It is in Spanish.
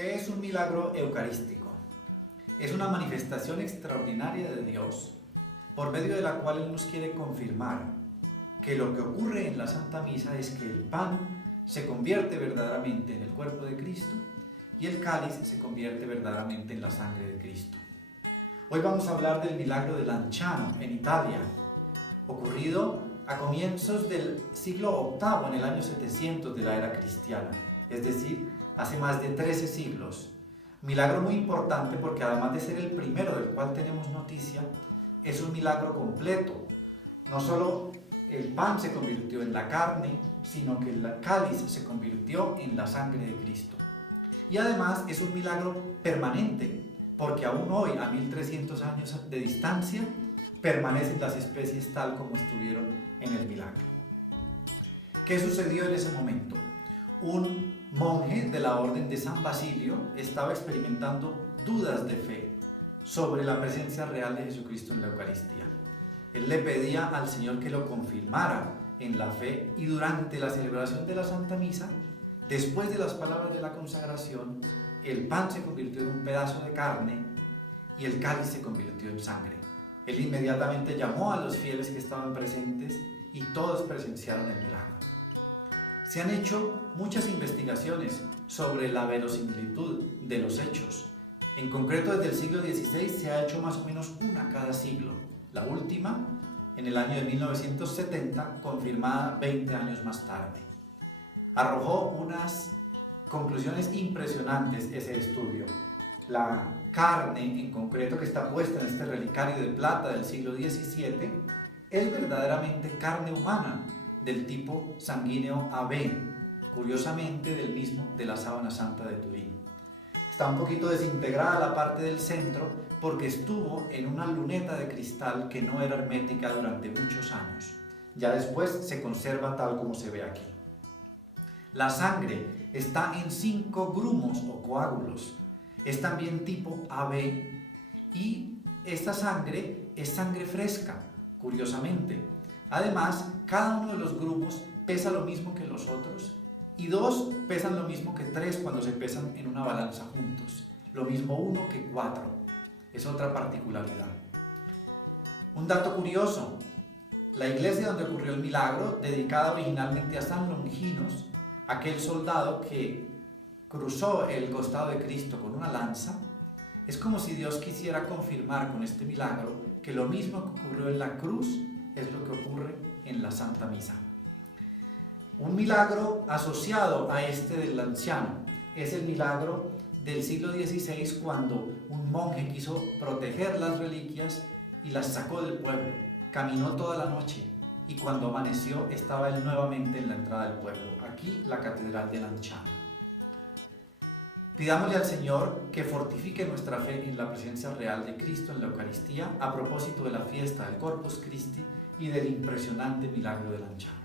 ¿Qué es un milagro eucarístico? Es una manifestación extraordinaria de Dios por medio de la cual Él nos quiere confirmar que lo que ocurre en la Santa Misa es que el pan se convierte verdaderamente en el cuerpo de Cristo y el cáliz se convierte verdaderamente en la sangre de Cristo. Hoy vamos a hablar del milagro de Lanciano en Italia, ocurrido a comienzos del siglo VIII, en el año 700 de la era cristiana, es decir, hace más de 13 siglos. Milagro muy importante porque además de ser el primero del cual tenemos noticia, es un milagro completo. No solo el pan se convirtió en la carne, sino que el cáliz se convirtió en la sangre de Cristo. Y además es un milagro permanente, porque aún hoy, a 1300 años de distancia, permanecen las especies tal como estuvieron en el milagro. ¿Qué sucedió en ese momento? Un monje de la orden de San Basilio estaba experimentando dudas de fe sobre la presencia real de Jesucristo en la Eucaristía. Él le pedía al Señor que lo confirmara en la fe y durante la celebración de la Santa Misa, después de las palabras de la consagración, el pan se convirtió en un pedazo de carne y el cáliz se convirtió en sangre. Él inmediatamente llamó a los fieles que estaban presentes y todos presenciaron el milagro. Se han hecho muchas investigaciones sobre la verosimilitud de los hechos. En concreto, desde el siglo XVI se ha hecho más o menos una cada siglo. La última, en el año de 1970, confirmada 20 años más tarde. Arrojó unas conclusiones impresionantes ese estudio. La carne, en concreto, que está puesta en este relicario de plata del siglo XVII, es verdaderamente carne humana, del tipo sanguíneo AB, curiosamente del mismo de la sábana santa de Turín. Está un poquito desintegrada la parte del centro porque estuvo en una luneta de cristal que no era hermética durante muchos años. Ya después se conserva tal como se ve aquí. La sangre está en 5 grumos o coágulos. Es también tipo AB y esta sangre es sangre fresca, curiosamente. Además, cada uno de los grumos pesa lo mismo que los otros y 2 pesan lo mismo que 3 cuando se pesan en una balanza juntos. Lo mismo 1 que 4. Es otra particularidad. Un dato curioso: la iglesia donde ocurrió el milagro, dedicada originalmente a San Longinos, aquel soldado que cruzó el costado de Cristo con una lanza, es como si Dios quisiera confirmar con este milagro que lo mismo que ocurrió en la cruz es lo que ocurre en la Santa Misa. Un milagro asociado a este del Lanciano es el milagro del siglo XVI, cuando un monje quiso proteger las reliquias y las sacó del pueblo. Caminó toda la noche y cuando amaneció estaba él nuevamente en la entrada del pueblo, aquí la catedral de Lanciano. Pidámosle al Señor que fortifique nuestra fe en la presencia real de Cristo en la Eucaristía a propósito de la fiesta del Corpus Christi y del impresionante milagro de Lanciano.